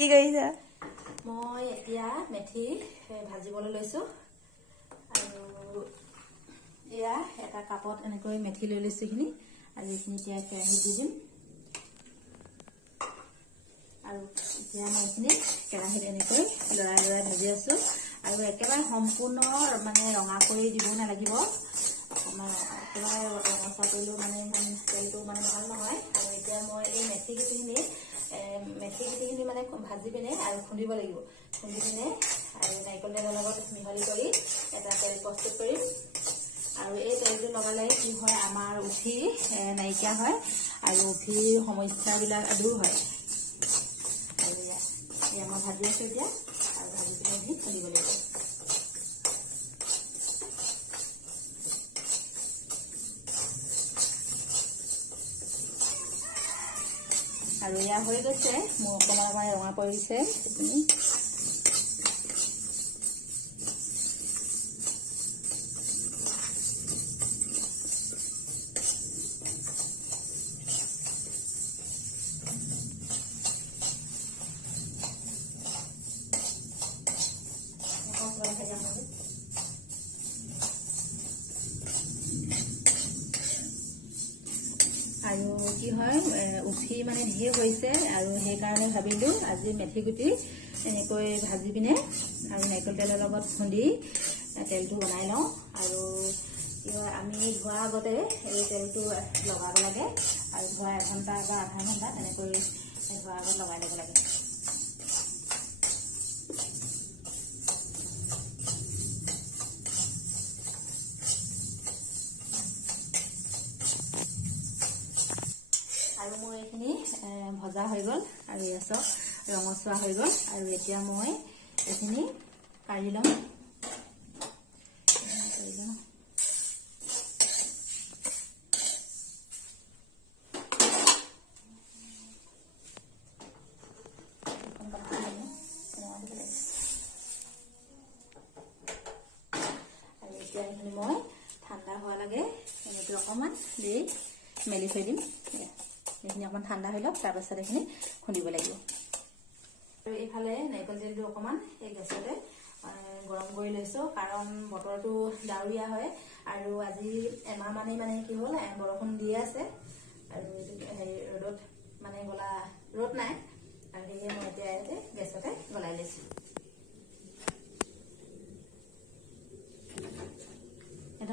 কি কৰিছা? মই এতিয়া মেথি ভাজিবলৈ লৈছো আৰু এয়া এটা কাপত এনেকৈ মেথি লৈ লৈছো খিনি আৰু এইখিনি এতিয়া কেৰাহীত দি দিম আৰু এতিয়া মই এইখিনি কেৰাহীত এনেকৈ লৰাই লৰাই ভাজি আছো আৰু একেবাৰে সম্পূৰ্ণ মানে ৰঙা কৰি দিব নালাগিব একেবাৰে ৰঙা কৰিলেও মানে তেলটো মানে ভাল নহয় আৰু এতিয়া মই এই মেথি গুটিখিনি মানে ভাজি পিনে আৰু খুন্দিব লাগিব খুন্দি পিনে আৰু নাৰিকল তেলৰ লগত মিহলি কৰি এটা তেল প্ৰস্তুত কৰিম আৰু এই তেলটো লগালে কি হয় আমাৰ উঠি নাইকিয়া হয় আৰু উঠিৰ সমস্যাবিলাক দূৰ হয় আৰু এয়া মই ভাজি আছো এতিয়া আৰু ভাজি পিনে খুন্দিব লাগিব আৰু এয়া হৈ গৈছে মোৰ অকণমান ৰঙা পৰিছে আৰু কি হয় উঠি মানে ঢেৰ হৈছে আৰু সেইকাৰণে ভাবিলো আজি মেথি গুটি এনেকৈ ভাজি পিনে আৰু নাৰিকল তেলৰ লগত খুন্দি তেলটো বনাই লওঁ আৰু কি হয় আমি ধোৱাৰ আগতে এই তেলটো লগাব লাগে আৰু ধোৱা 1 ঘণ্টা বা আধা ঘণ্টা তেনেকৈ ধোৱাৰ আগত লগাই ল'ব লাগে আৰু মই এইখিনি ভজা হৈ গ'ল আৰু এয়া চব ৰঙচুৱা হৈ গ'ল আৰু এতিয়া মই এইখিনি কাঢ়ি ল'ম আৰু এতিয়া এইখিনি মই ঠাণ্ডা হোৱা লাগে এনেকৈ অকণমান দেৰি মেলি থৈ দিম এইখিনি অকণমান ঠাণ্ডা হৈ লওক তাৰপাছত এইখিনি খুন্দিব লাগিব আৰু এইফালে নাৰিকল তেলটো অকণমান এই গেছতে গৰম কৰি লৈছো কাৰণ বতৰটো ডাৱৰীয়া হয় আৰু আজি এমাহ মানে কি হ'ল বৰষুণ দিয়ে আছে আৰু ৰ'দত মানে গলা ৰ'দ নাই আৰু সেয়ে মই এতিয়া গেছতে গলাই লৈছো